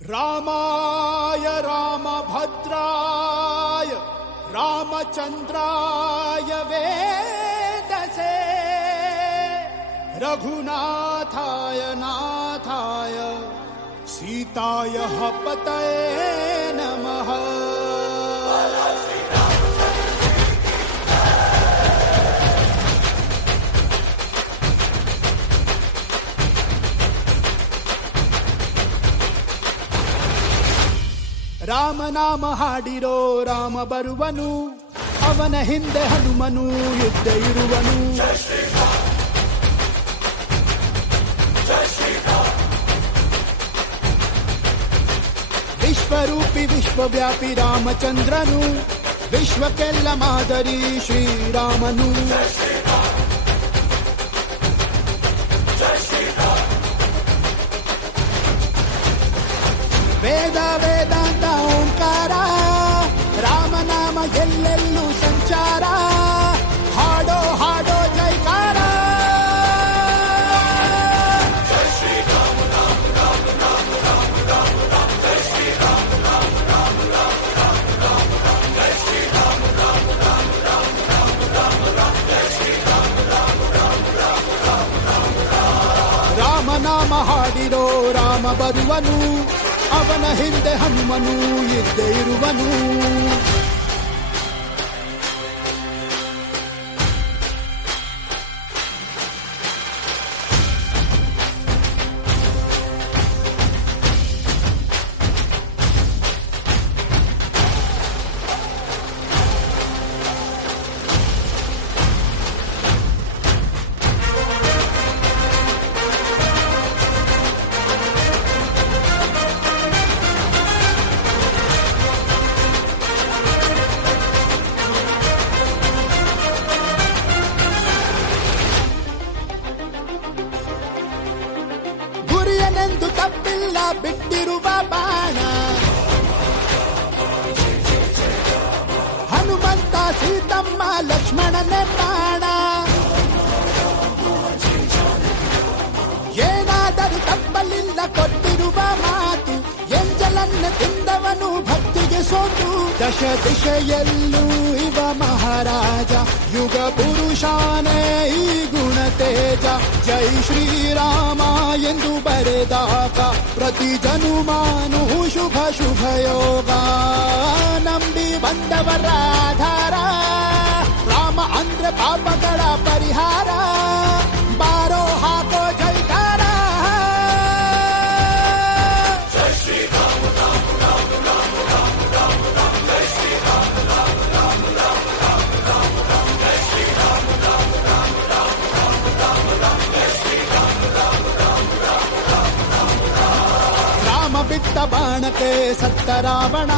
ರಾಮಾಯ ರಾಮಭದ್ರಾಯ ರಾಮಚಂದ್ರಾಯ ವೇದಸೇ ರಘುನಾಥಾಯ ನಾಥಾಯ ಸೀತಾಯ ಪತಯೇ ನಮಃ. ರಾಮನಾಮ ಹಾಡಿರೋ ರಾಮ ಬರುವನು, ಅವನ ಹಿಂದೆ ಹನುಮನು ಯುದ್ಧ ಇರುವನು. ವಿಶ್ವರೂಪಿ ವಿಶ್ವವ್ಯಾಪಿ ರಾಮಚಂದ್ರನು, ವಿಶ್ವಕ್ಕೆಲ್ಲ ಮಾದರಿ ಶ್ರೀರಾಮನು. ವೇದ ವೇದಾಂತ ಓಂಕಾರ, ರಾಮನಾಮ ಎಲ್ಲೆಲ್ಲೂ ಸಂಚಾರ. ಹಾಡೋ ಹಾಡೋ ಜೈಕಾರ. ರಾಮನಾಮ ಹಾಡಿರೋ ರಾಮ ಬರುವನು, ಅವನ ಹಿಂದೆ ಹನುಮನು ಇದ್ದೇ ಇರುವನು. ಗುರಿಯನೆಂದು ತಪ್ಪಿಲ್ಲ ಬಿಟ್ಟಿರುವ ಬಾಣ, ಹನುಮಂತ ಸೀತಮ್ಮ ಲಕ್ಷ್ಮಣನೇ ಪ್ರಾಣ. ಏನಾದರೂ ತಪ್ಪಲಿಲ್ಲ ಕೊಟ್ಟಿರುವ ಮಾತು, ಎಂಜಲನ್ನ ತಿಂದವನು ಭಕ್ತಿಗೆ ಸೋತು. ದಶ ದಿಶೆಯಲ್ಲೂ ಇವ ಮಹಾರಾಜ, ಯುಗ ಪುರುಷಾನೇ ಈ ಗುಣ ತೇಜ. ಜೈ ಶ್ರೀರಾಮ ಎಂದು ಬರೆದಾಗ ಪ್ರತಿ ಜನುಮಾನು ಶುಭ ಶುಭ ಯೋಗ. ನಂಬಿ ಬಂದವರ ಆಧಾರ, ರಾಮ ಅಂದ್ರೆ ಪಾಪಗಳ ಪರಿಹಾರ. ಬಾರೋ ಹಾಕೋ ಜೈಕಾರ. ರಾಮ ಬಿಟ್ಟ ಬಾಣಕ್ಕೆ ಸತ್ತ ರಾವಣ,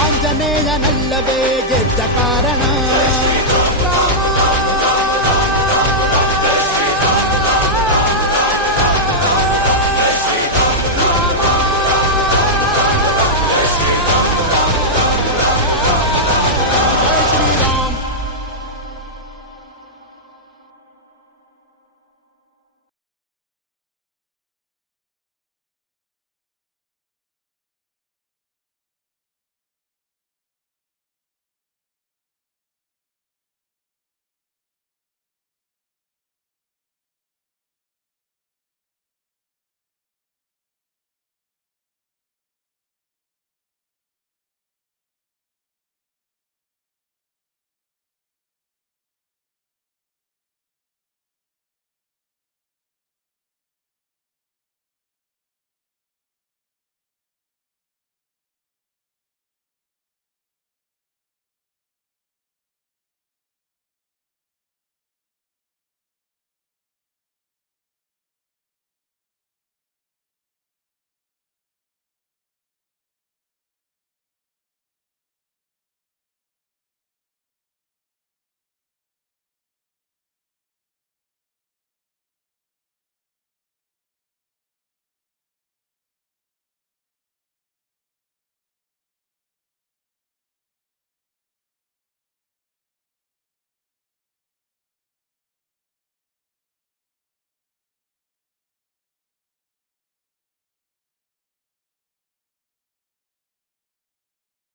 ಆಂಜನೇಯನಲ್ಲವೇ ಗೆದ್ದ ಕಾರಣ. ರಾಮ